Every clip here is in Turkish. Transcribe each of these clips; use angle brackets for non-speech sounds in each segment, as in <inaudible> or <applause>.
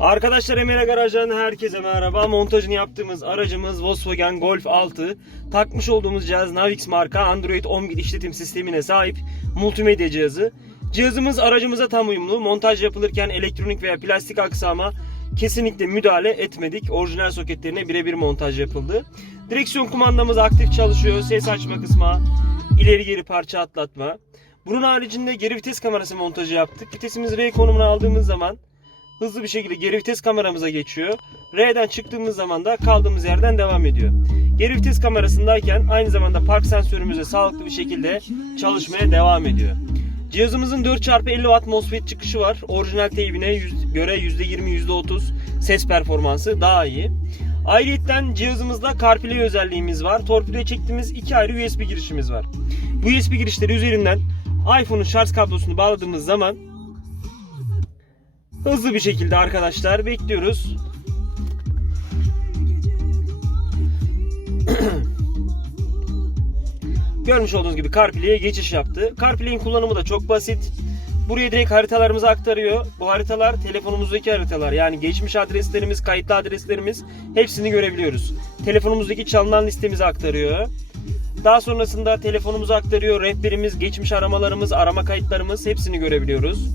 Arkadaşlar Emre Garaj'dan herkese merhaba. Montajını yaptığımız aracımız Volkswagen Golf 6. Takmış olduğumuz cihaz Navix marka Android 11 işletim sistemine sahip multimedya cihazı. Cihazımız aracımıza tam uyumlu. Montaj yapılırken elektronik veya plastik aksama kesinlikle müdahale etmedik. Orijinal soketlerine birebir montaj yapıldı. Direksiyon kumandamız aktif çalışıyor. Ses açma kısmı, ileri geri parça atlatma. Bunun haricinde geri vites kamerası montajı yaptık. Vitesimizi R konumuna aldığımız zaman hızlı bir şekilde geri vites kameramıza geçiyor. R'den çıktığımız zaman da kaldığımız yerden devam ediyor. Geri vites kamerasındayken aynı zamanda park sensörümüz sağlıklı bir şekilde çalışmaya devam ediyor. Cihazımızın 4x50 Watt MOSFET çıkışı var. Orijinal teybine göre %20 %30 ses performansı daha iyi. Ayrıyeten cihazımızda CarPlay özelliğimiz var. Torpidoya çektiğimiz iki ayrı USB girişimiz var. Bu USB girişleri üzerinden iPhone'un şarj kablosunu bağladığımız zaman Hızlı bir şekilde arkadaşlar bekliyoruz. <clears throat> Görmüş olduğunuz gibi CarPlay'e geçiş yaptı. CarPlay'in kullanımı da çok basit. Buraya direkt haritalarımızı aktarıyor. Bu haritalar telefonumuzdaki haritalar. Yani geçmiş adreslerimiz, kayıtlı adreslerimiz hepsini görebiliyoruz. Telefonumuzdaki çalınan listemizi aktarıyor. Daha sonrasında telefonumuzu aktarıyor. Rehberimiz, geçmiş aramalarımız, arama kayıtlarımız hepsini görebiliyoruz.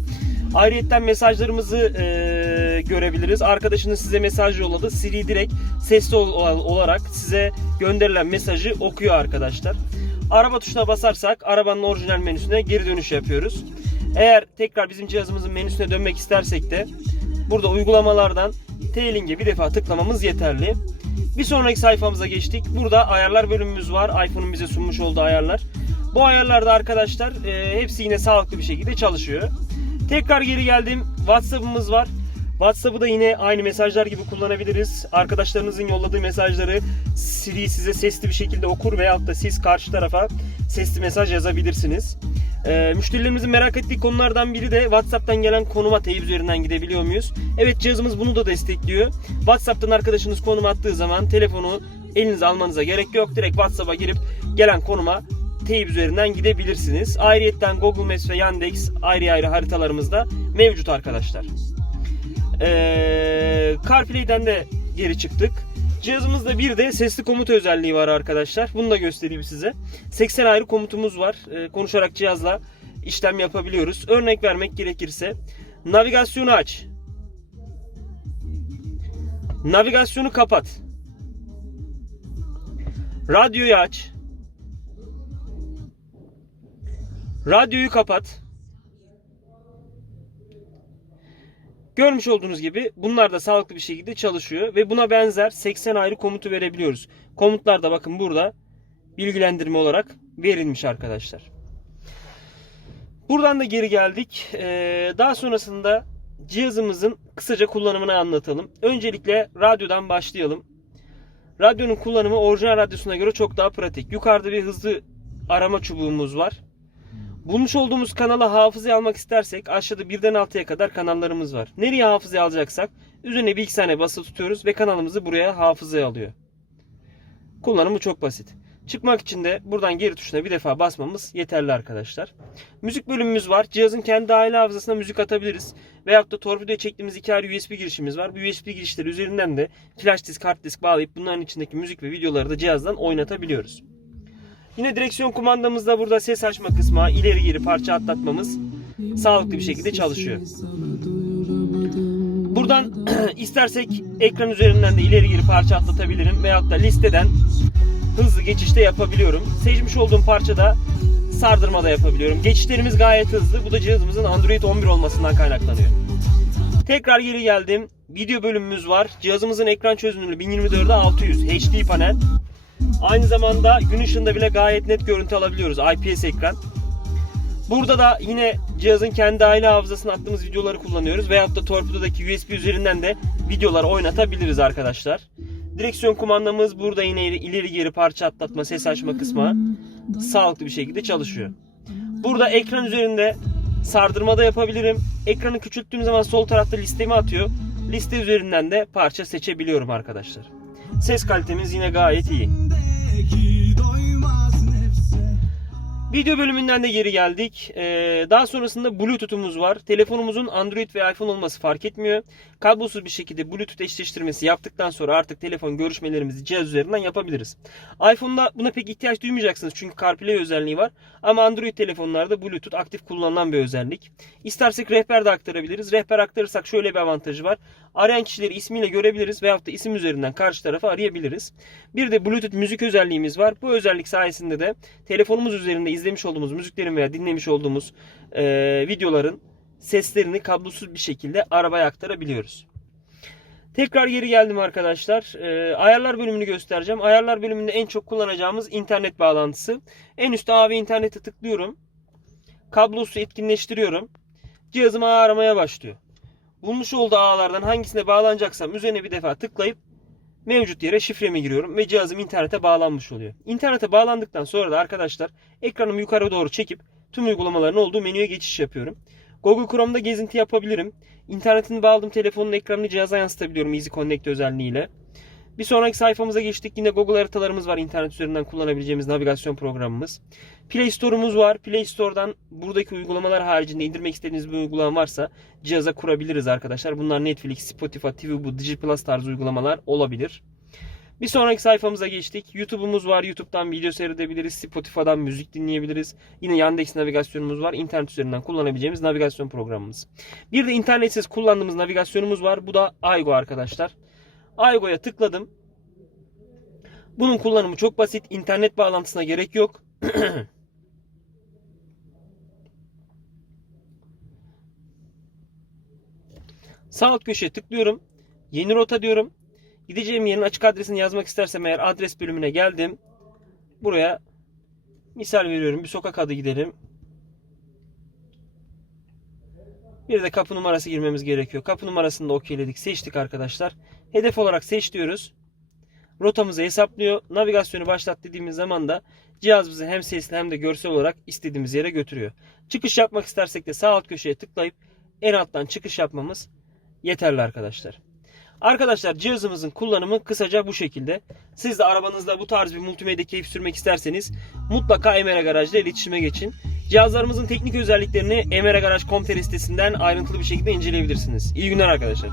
Ayrıyeten mesajlarımızı e, görebiliriz. Arkadaşınız size mesaj yolladı. Siri direkt sesli ol- ol- olarak size gönderilen mesajı okuyor arkadaşlar. Araba tuşuna basarsak arabanın orijinal menüsüne geri dönüş yapıyoruz. Eğer tekrar bizim cihazımızın menüsüne dönmek istersek de burada uygulamalardan T-Link'e bir defa tıklamamız yeterli. Bir sonraki sayfamıza geçtik. Burada ayarlar bölümümüz var. iPhone'un bize sunmuş olduğu ayarlar. Bu ayarlarda arkadaşlar e, hepsi yine sağlıklı bir şekilde çalışıyor. Tekrar geri geldim. WhatsApp'ımız var. WhatsApp'ı da yine aynı mesajlar gibi kullanabiliriz. Arkadaşlarınızın yolladığı mesajları Siri size sesli bir şekilde okur veyahut da siz karşı tarafa sesli mesaj yazabilirsiniz. Ee, müşterilerimizin merak ettiği konulardan biri de WhatsApp'tan gelen konuma teyip üzerinden gidebiliyor muyuz? Evet cihazımız bunu da destekliyor. WhatsApp'tan arkadaşınız konum attığı zaman telefonu elinize almanıza gerek yok. Direkt WhatsApp'a girip gelen konuma teyip üzerinden gidebilirsiniz. Ayrıyetten Google Maps ve Yandex ayrı ayrı haritalarımızda mevcut arkadaşlar. Ee, CarPlay'den de geri çıktık. Cihazımızda bir de sesli komut özelliği var arkadaşlar. Bunu da göstereyim size. 80 ayrı komutumuz var. Ee, konuşarak cihazla işlem yapabiliyoruz. Örnek vermek gerekirse navigasyonu aç. Navigasyonu kapat. Radyoyu aç. Radyoyu kapat. Görmüş olduğunuz gibi bunlar da sağlıklı bir şekilde çalışıyor ve buna benzer 80 ayrı komutu verebiliyoruz. Komutlar da bakın burada bilgilendirme olarak verilmiş arkadaşlar. Buradan da geri geldik. Ee, daha sonrasında cihazımızın kısaca kullanımını anlatalım. Öncelikle radyodan başlayalım. Radyonun kullanımı orijinal radyosuna göre çok daha pratik. Yukarıda bir hızlı arama çubuğumuz var. Bulmuş olduğumuz kanala hafızaya almak istersek aşağıda birden 6'ya kadar kanallarımız var. Nereye hafızaya alacaksak üzerine bir iki saniye basılı tutuyoruz ve kanalımızı buraya hafızaya alıyor. Kullanımı çok basit. Çıkmak için de buradan geri tuşuna bir defa basmamız yeterli arkadaşlar. Müzik bölümümüz var. Cihazın kendi aile hafızasına müzik atabiliriz. Veyahut da torpidoya çektiğimiz iki ayrı USB girişimiz var. Bu USB girişleri üzerinden de flash disk, hard disk bağlayıp bunların içindeki müzik ve videoları da cihazdan oynatabiliyoruz. Yine direksiyon kumandamızda burada ses açma kısmı, ileri geri parça atlatmamız sağlıklı bir şekilde çalışıyor. Buradan <clears throat> istersek ekran üzerinden de ileri geri parça atlatabilirim veyahut da listeden hızlı geçişte yapabiliyorum. Seçmiş olduğum parçada sardırma da yapabiliyorum. Geçişlerimiz gayet hızlı. Bu da cihazımızın Android 11 olmasından kaynaklanıyor. Tekrar geri geldim. Video bölümümüz var. Cihazımızın ekran çözünürlüğü 1024'e 600 HD panel. Aynı zamanda gün ışığında bile gayet net görüntü alabiliyoruz. IPS ekran. Burada da yine cihazın kendi aile hafızasına attığımız videoları kullanıyoruz. Veyahut da torpidodaki USB üzerinden de videolar oynatabiliriz arkadaşlar. Direksiyon kumandamız burada yine ileri geri parça atlatma, ses açma kısmı sağlıklı bir şekilde çalışıyor. Burada ekran üzerinde sardırma da yapabilirim. Ekranı küçülttüğüm zaman sol tarafta listemi atıyor. Liste üzerinden de parça seçebiliyorum arkadaşlar. Ses kalitemiz yine gayet iyi. que Video bölümünden de geri geldik. Ee, daha sonrasında Bluetooth'umuz var. Telefonumuzun Android ve iPhone olması fark etmiyor. Kablosuz bir şekilde Bluetooth eşleştirmesi yaptıktan sonra artık telefon görüşmelerimizi cihaz üzerinden yapabiliriz. iPhone'da buna pek ihtiyaç duymayacaksınız çünkü CarPlay özelliği var. Ama Android telefonlarda Bluetooth aktif kullanılan bir özellik. İstersek rehber de aktarabiliriz. Rehber aktarırsak şöyle bir avantajı var. Arayan kişileri ismiyle görebiliriz veyahut da isim üzerinden karşı tarafı arayabiliriz. Bir de Bluetooth müzik özelliğimiz var. Bu özellik sayesinde de telefonumuz üzerinde izlemiş olduğumuz müziklerin veya dinlemiş olduğumuz e, videoların seslerini kablosuz bir şekilde arabaya aktarabiliyoruz. Tekrar geri geldim arkadaşlar. E, ayarlar bölümünü göstereceğim. Ayarlar bölümünde en çok kullanacağımız internet bağlantısı. En üstte AV internete tıklıyorum. Kablosu etkinleştiriyorum. Cihazım ağ aramaya başlıyor. Bulmuş olduğu ağlardan hangisine bağlanacaksam üzerine bir defa tıklayıp mevcut yere şifremi giriyorum ve cihazım internete bağlanmış oluyor. İnternete bağlandıktan sonra da arkadaşlar ekranımı yukarı doğru çekip tüm uygulamaların olduğu menüye geçiş yapıyorum. Google Chrome'da gezinti yapabilirim. İnternetini bağladığım telefonun ekranını cihaza yansıtabiliyorum Easy Connect özelliğiyle. Bir sonraki sayfamıza geçtik. Yine Google haritalarımız var. internet üzerinden kullanabileceğimiz navigasyon programımız. Play Store'umuz var. Play Store'dan buradaki uygulamalar haricinde indirmek istediğiniz bir uygulama varsa cihaza kurabiliriz arkadaşlar. Bunlar Netflix, Spotify, TV, bu Digi Plus tarzı uygulamalar olabilir. Bir sonraki sayfamıza geçtik. YouTube'umuz var. YouTube'dan video seyredebiliriz. Spotify'dan müzik dinleyebiliriz. Yine Yandex navigasyonumuz var. İnternet üzerinden kullanabileceğimiz navigasyon programımız. Bir de internetsiz kullandığımız navigasyonumuz var. Bu da Aygo arkadaşlar. Aygo'ya tıkladım. Bunun kullanımı çok basit. İnternet bağlantısına gerek yok. <clears throat> Sağ alt köşeye tıklıyorum. Yeni rota diyorum. Gideceğim yerin açık adresini yazmak istersem eğer adres bölümüne geldim. Buraya misal veriyorum. Bir sokak adı gidelim. Bir de kapı numarası girmemiz gerekiyor. Kapı numarasını da okeyledik. Seçtik arkadaşlar. Hedef olarak seç diyoruz. Rotamızı hesaplıyor. Navigasyonu başlat dediğimiz zaman da cihaz bizi hem sesli hem de görsel olarak istediğimiz yere götürüyor. Çıkış yapmak istersek de sağ alt köşeye tıklayıp en alttan çıkış yapmamız yeterli arkadaşlar. Arkadaşlar cihazımızın kullanımı kısaca bu şekilde. Siz de arabanızda bu tarz bir multimedya keyif sürmek isterseniz mutlaka Emera Garaj'la iletişime geçin. Cihazlarımızın teknik özelliklerini emeragaraj.com.tr sitesinden ayrıntılı bir şekilde inceleyebilirsiniz. İyi günler arkadaşlar.